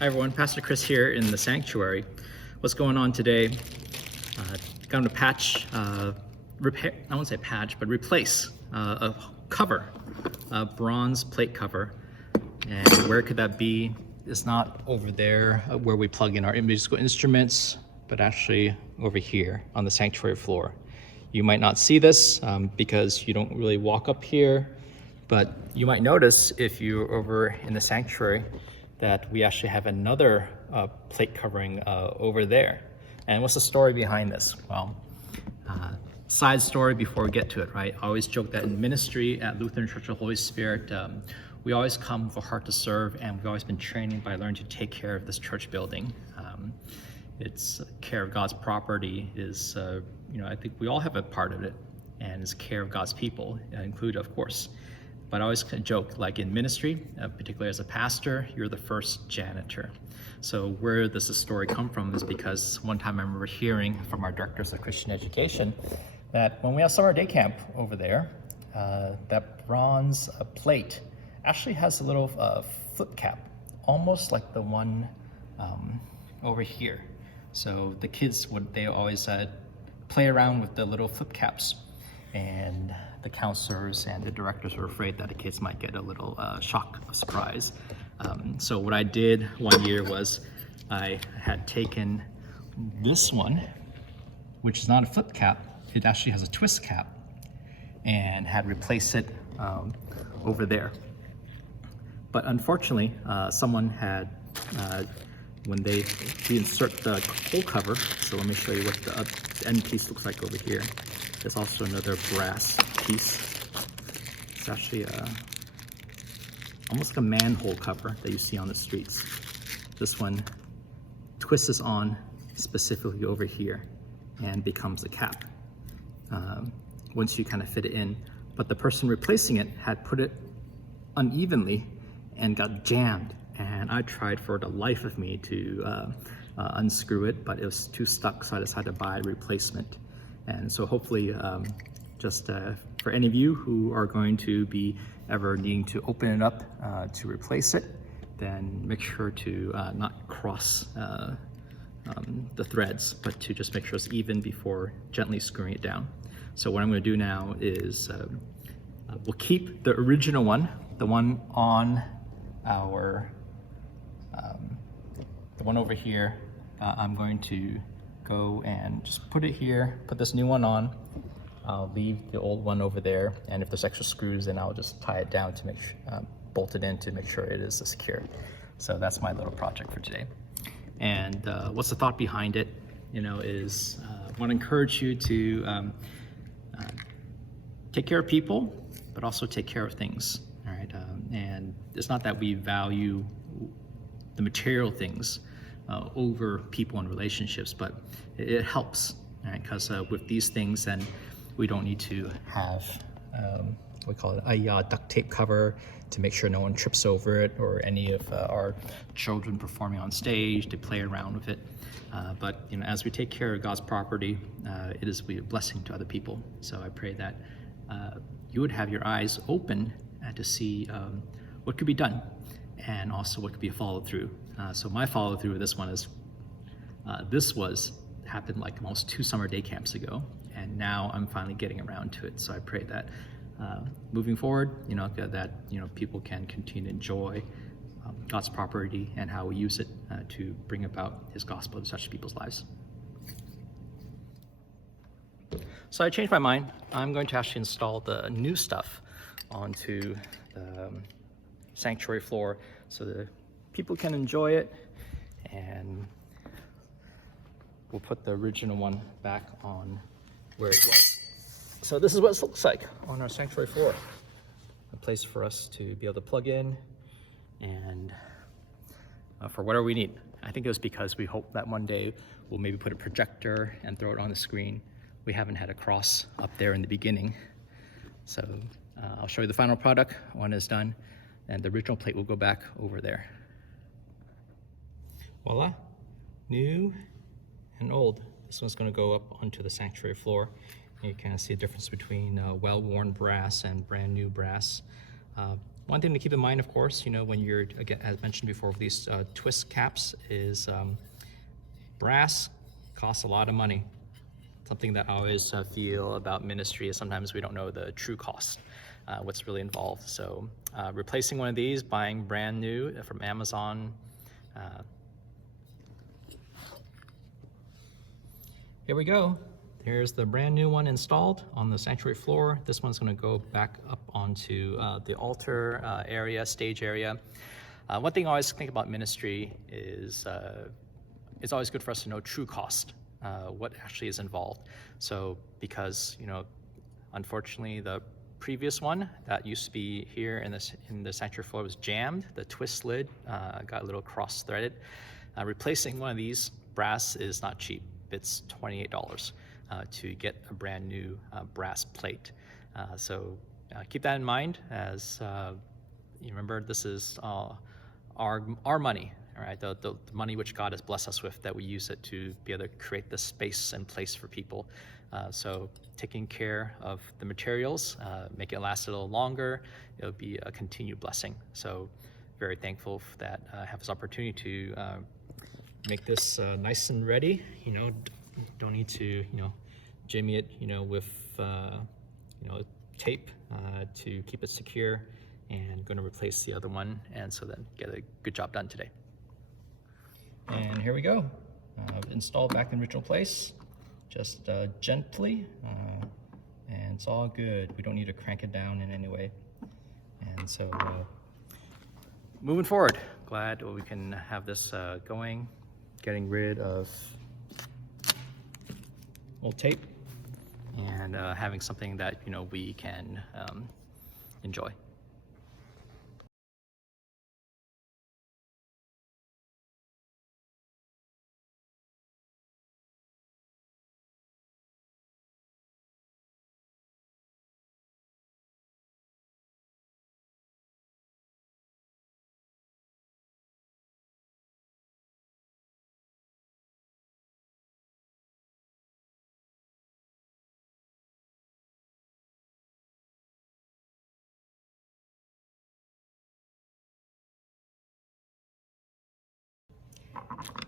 Hi everyone, Pastor Chris here in the sanctuary. What's going on today? Going to patch, repair, I won't say patch, but replace a cover, a bronze plate cover. And where could that be? It's not over there where we plug in our musical instruments, but actually over here on the sanctuary floor. You might not see this because you don't really walk up here, but you might notice if you're over in the sanctuary that we actually have another plate covering over there. And what's the story behind this? Well, side story before we get to it, right? I always joke that in ministry at Lutheran Church of the Holy Spirit, we always come with a heart to serve, and we've always been training by learning to take care of this church building. It's care of God's property is, I think we all have a part of it, and it's care of God's people, included, of course. But I always joke, like in ministry, particularly as a pastor, you're the first janitor. So where does the story come from is because one time I remember hearing from our directors of Christian education that when we have summer day camp over there, that bronze plate actually has a little flip cap, almost like the one over here. So the kids they always play around with the little flip caps, and the counselors and the directors were afraid that the kids might get a little shock of surprise. So what I did one year was I had taken this one, which is not a flip cap, it actually has a twist cap, and had replaced it over there. But unfortunately, someone had, when they insert the hole cover, so let me show you what the end piece looks like over here. There's also another brass piece. It's actually almost like a manhole cover that you see on the streets. This one twists on specifically over here and becomes a cap once you kind of fit it in. But the person replacing it had put it unevenly and got jammed. And I tried for the life of me to unscrew it, but it was too stuck, so I decided to buy a replacement. And so hopefully, just for any of you who are going to be ever needing to open it up to replace it, then make sure to not cross the threads, but to just make sure it's even before gently screwing it down. So what I'm going to do now is we'll keep the original one, the one on our, the one over here. I'm going to go and just put it here, put this new one on. I'll leave the old one over there, and if there's extra screws, then I'll just tie it down to make bolt it in to make sure it is secure. So that's my little project for today. And what's the thought behind it? Is I want to encourage you to take care of people, but also take care of things. All right, and it's not that we value the material things over people and relationships, but it helps, right? Because with these things, then we don't need to have we call it a duct tape cover to make sure no one trips over it, or any of our children performing on stage to play around with it. But as we take care of God's property, it is a blessing to other people. So I pray that you would have your eyes open to see what could be done, and also what could be followed through. So my follow through with this one is, happened like almost 2 summer day camps ago, and now I'm finally getting around to it. So I pray that moving forward, that people can continue to enjoy God's property and how we use it to bring about His gospel to such people's lives. So I changed my mind. I'm going to actually install the new stuff onto the sanctuary floor so that people can enjoy it, and we'll put the original one back on where it was. So this is what it looks like on our sanctuary floor. A place for us to be able to plug in and for whatever we need. I think it was because we hope that one day we'll maybe put a projector and throw it on the screen. We haven't had a cross up there in the beginning. So I'll show you the final product when it's done, and the original plate will go back over there. Voila, new and old. This one's going to go up onto the sanctuary floor. You can see a difference between well-worn brass and brand new brass. One thing to keep in mind, of course, when you're, again, as mentioned before, with these twist caps is brass costs a lot of money. Something that I always feel about ministry is sometimes we don't know the true cost, what's really involved. So replacing one of these, buying brand new from Amazon. Here we go. There's the brand new one installed on the sanctuary floor. This one's going to go back up onto the altar area, stage area. One thing I always think about ministry is it's always good for us to know true cost, what actually is involved. So because, unfortunately the previous one that used to be here in the sanctuary floor was jammed, the twist lid got a little cross-threaded. Replacing one of these brass is not cheap. It's $28 to get a brand new brass plate. So keep that in mind as you remember, this is our money, all right? The money which God has blessed us with, that we use it to be able to create the space and place for people. So taking care of the materials, make it last a little longer, it'll be a continued blessing. So very thankful that I have this opportunity to make this nice and ready. Don't need to jimmy it with tape to keep it secure, and going to replace the other one, and so then get a good job done today. And here we go, installed back in original place, just gently, and it's all good. We don't need to crank it down in any way. And so moving forward, glad we can have this going, getting rid of old tape and having something that we can enjoy.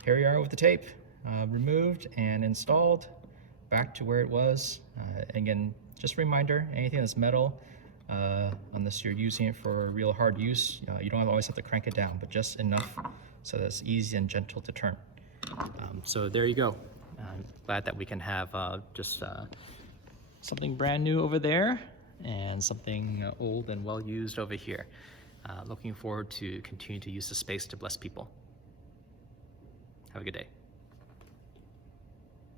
Here we are with the tape removed and installed back to where it was. Again, just a reminder, anything that's metal, unless you're using it for real hard use, you don't always have to crank it down, but just enough so that it's easy and gentle to turn. So there you go. I'm glad that we can have just something brand new over there and something old and well used over here. Looking forward to continue to use the space to bless people. Have a good day.